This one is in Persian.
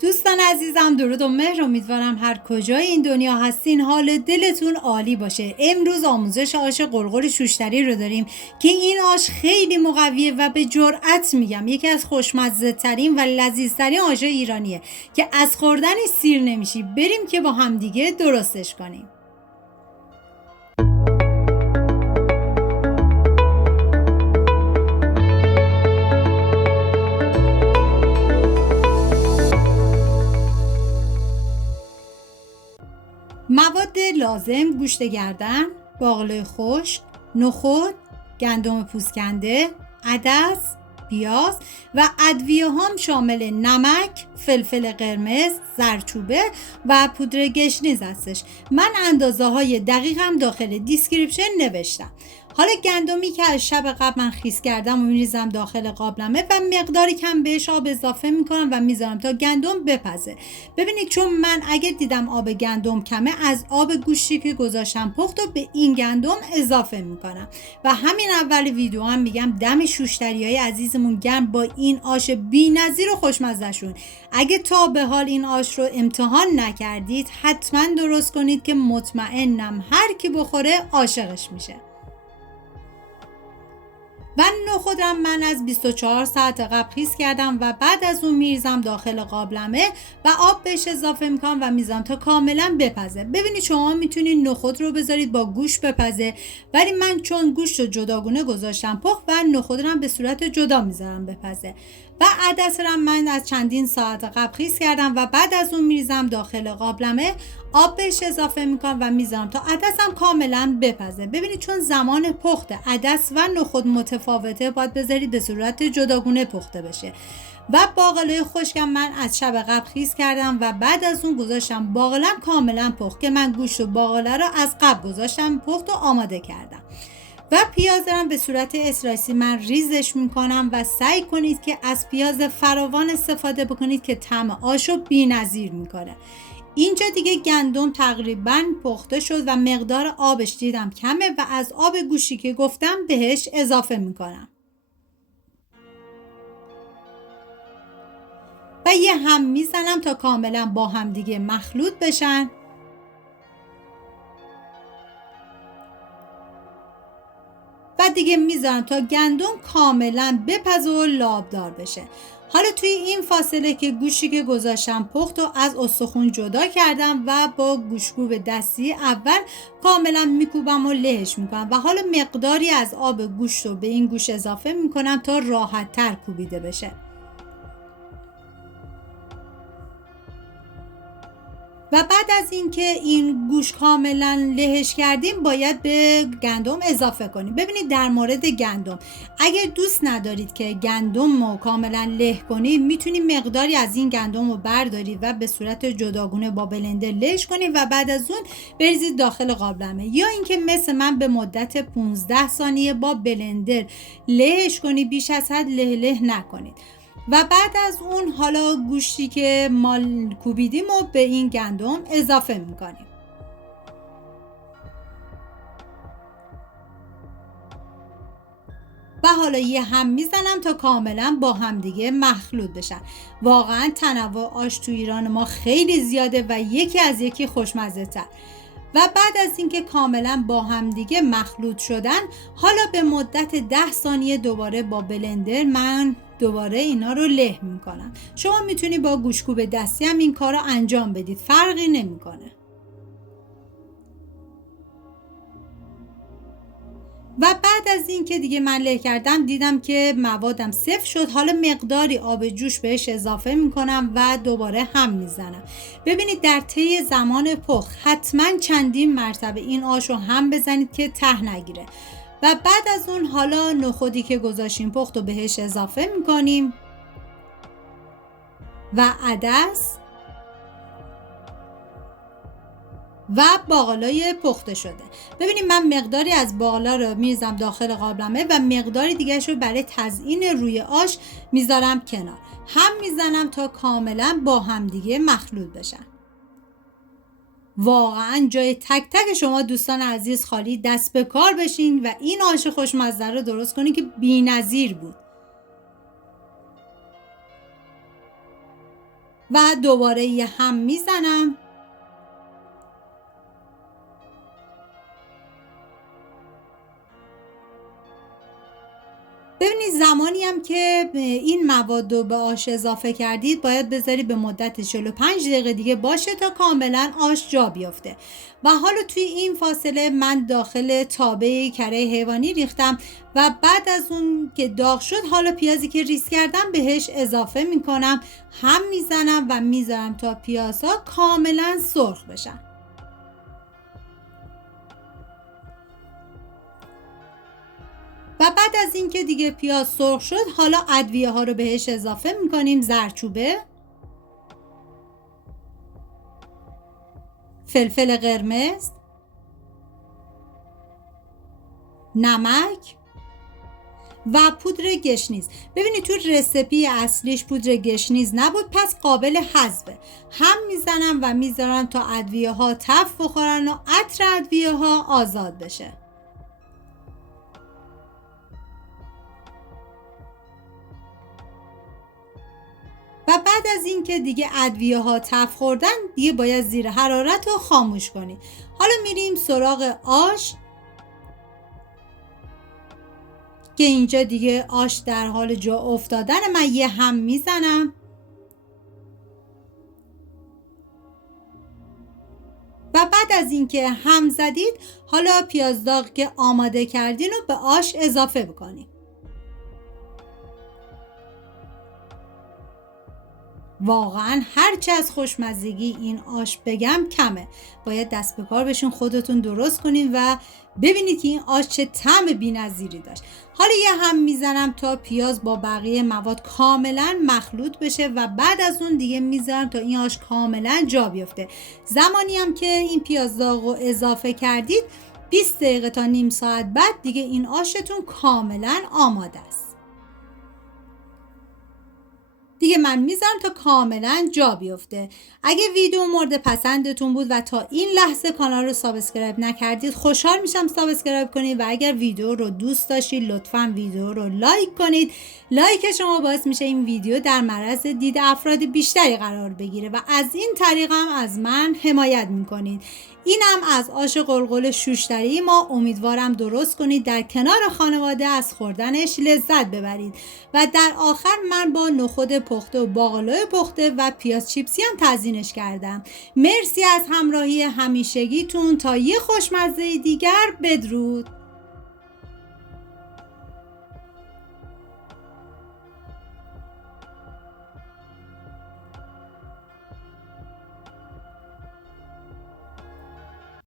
دوستان عزیزم، درود و مهر. امیدوارم هر کجای این دنیا هستین حال دلتون عالی باشه. امروز آموزش آش قرقر شوشتری رو داریم که این آش خیلی مقویه و به جرئت میگم یکی از خوشمزه ترین و لذیذ ترین آش ایرانیه که از خوردنش سیر نمیشی. بریم که با همدیگه درستش کنیم. مواد لازم: گوشت گردن، باقلای خشک، نخود، گندم پوستکنده، عدس، پیاز و ادویه هم شامل نمک، فلفل قرمز، زردچوبه و پودر گشنیز هستش. من اندازه های دقیقم داخل دیسکریپشن نوشتم. حالا گندمی که از شب قبل من خیس کردم و میریزم داخل قابلمه و مقداری کم بهش آب اضافه میکنم و میذارم تا گندم بپزه. ببینید چون من اگه دیدم آب گندم کمه، از آب گوشتی که گذاشتم پخت و به این گندم اضافه میکنم. و همین اول ویدیو هم میگم دم شوشتریای عزیزمون گرم با این آش بی‌نظیر و خوشمزه‌شون. اگه تا به حال این آش رو امتحان نکردید حتما درست کنید که مطمئنم هر کی بخوره عاشقش میشه. و نخودم من از 24 ساعت قبل خیس کردم و بعد از اون میریزم داخل قابلمه و آب بهش اضافه میکنم و میذارم تا کاملا بپزه. ببینید شما میتونید نخود رو بذارید با گوشت بپزه، ولی من چون گوشت رو جداگونه گذاشتم پخت و نخود رو به صورت جدا میذارم بپزه. و عدس رو من از چندین ساعت قبل خیس کردم و بعد از اون میریزم داخل قابلمه، آب بهش اضافه میکنم و میذارم تا عدسم کاملا بپزه. ببینید چون زمان پخت عدس و نخود متفاوته، باید بذارید به صورت جداگونه پخته بشه. و باقلای خشکم من از شب قبل خیس کردم و بعد از اون گذاشتم باقلم کاملا پخت که من گوشت و باقله رو از قبل گذاشتم پخت و آماده کردم. و پیاز دارم به صورت اسلایسی من ریزش میکنم و سعی کنید که از پیاز فراوان استفاده بکنید که طعم آشو بی‌نظیر میکنه. اینجا دیگه گندم تقریبا پخته شد و مقدار آبش دیدم کمه و از آب گوشتی که گفتم بهش اضافه میکنم و یه هم میزنم تا کاملا با هم دیگه مخلوط بشن. و دیگه میذارم تا گندم کاملا بپزه و لابدار بشه. حالا توی این فاصله که گوشتی که گذاشتم پخت و از استخون جدا کردم و با گوشتکوب دستی اول کاملا میکوبم و لهش میکنم و حالا مقداری از آب گوشت رو به این گوشت اضافه میکنم تا راحت تر کوبیده بشه. و بعد از اینکه این گوشت کاملا لهش کردیم باید به گندم اضافه کنیم. ببینید در مورد گندم اگر دوست ندارید که گندم رو کاملا له کنید، میتونید مقداری از این گندم رو بردارید و به صورت جداگونه با بلندر لهش کنید و بعد از اون بریزید داخل قابلمه، یا اینکه مثل من به مدت 15 ثانیه با بلندر لهش کنید، بیش از حد له نکنید. و بعد از اون حالا گوشتی که ما کوبیدیم و به این گندم اضافه میکنیم و حالا یه هم میزنم تا کاملا با هم دیگه مخلوط بشن. واقعا تنوع آش تو ایران ما خیلی زیاده و یکی از یکی خوشمزه تر. و بعد از اینکه کاملا با هم دیگه مخلوط شدن، حالا به مدت 10 ثانیه دوباره با بلندر من دوباره اینا رو له میکنم. شما میتونید با گوشتکوب دستی هم این کار رو انجام بدید، فرقی نمیکنه. و بعد از این که دیگه من له کردم دیدم که موادم صفر شد، حالا مقداری آب جوش بهش اضافه میکنم و دوباره هم میزنم. ببینید در طی زمان پخت حتما چندین مرتبه این آش رو هم بزنید که ته نگیره. و بعد از اون حالا نخودی که گذاشتیم پخت رو بهش اضافه میکنیم و عدس و باقلای پخته شده. ببینید من مقداری از باقلا رو میریزم داخل قابلمه و مقداری دیگه‌ش رو برای تزیین روی آش میذارم کنار. هم میزنم تا کاملا با هم دیگه مخلوط بشن. واقعا جای تک تک شما دوستان عزیز خالی، دست به کار بشین و این آش خوشمزه رو درست کنین که بی‌نظیر بود. و دوباره یه هم میزنم. ببینید زمانی هم که این مواد رو به آش اضافه کردید باید بذارید به مدت 45 دقیقه دیگه باشه تا کاملا آش جا بیفته. و حالا توی این فاصله من داخل تابه کره حیوانی ریختم و بعد از اون که داغ شد حالا پیازی که ریز کردم بهش اضافه میکنم، هم میزنم و میذارم تا پیازها کاملا سرخ بشن. و بعد از اینکه دیگه پیاز سرخ شد حالا ادویه ها رو بهش اضافه میکنیم. زردچوبه، فلفل قرمز، نمک و پودر گشنیز. ببینید تو رسیپی اصلیش پودر گشنیز نبود پس قابل حذفه. هم میزنم و میذارم تا ادویه ها تف بخورن و عطر ادویه ها آزاد بشه. و بعد از اینکه دیگه ادویه ها تف خوردن دیگه باید زیر حرارت رو خاموش کنید. حالا میریم سراغ آش که اینجا دیگه آش در حال جا افتادن. من یه هم میزنم و بعد از اینکه هم زدید حالا پیاز داغ که آماده کردین رو به آش اضافه بکنید. واقعا هرچی از خوشمزگی این آش بگم کمه. باید دست به کار بشین خودتون درست کنین و ببینید که این آش چه طعم بی‌نظیری داشت. حالا یه هم میزنم تا پیاز با بقیه مواد کاملا مخلوط بشه و بعد از اون دیگه میذارم تا این آش کاملا جا بیفته. زمانی هم که این پیاز داغ رو اضافه کردید 20 دقیقه تا نیم ساعت بعد دیگه این آشتون کاملا آماده است. دیگه من میذارم تا کاملا جا بیفته. اگه ویدیو مورد پسندتون بود و تا این لحظه کانال رو سابسکرایب نکردید خوشحال میشم سابسکرایب کنید و اگر ویدیو رو دوست داشتید لطفاً ویدیو رو لایک کنید. لایک شما باعث میشه این ویدیو در معرض دید افراد بیشتری قرار بگیره و از این طریق هم از من حمایت میکنید. اینم از آش قلقل شوشتری ما. امیدوارم درست کنید در کنار خانواده از خوردنش لذت ببرید. و در آخر من با نخود پخته و باقلای پخته و پیاز چیپسی هم تزیینش کردم. مرسی از همراهی همیشگیتون. تا یه خوشمزه دیگر، بدرود.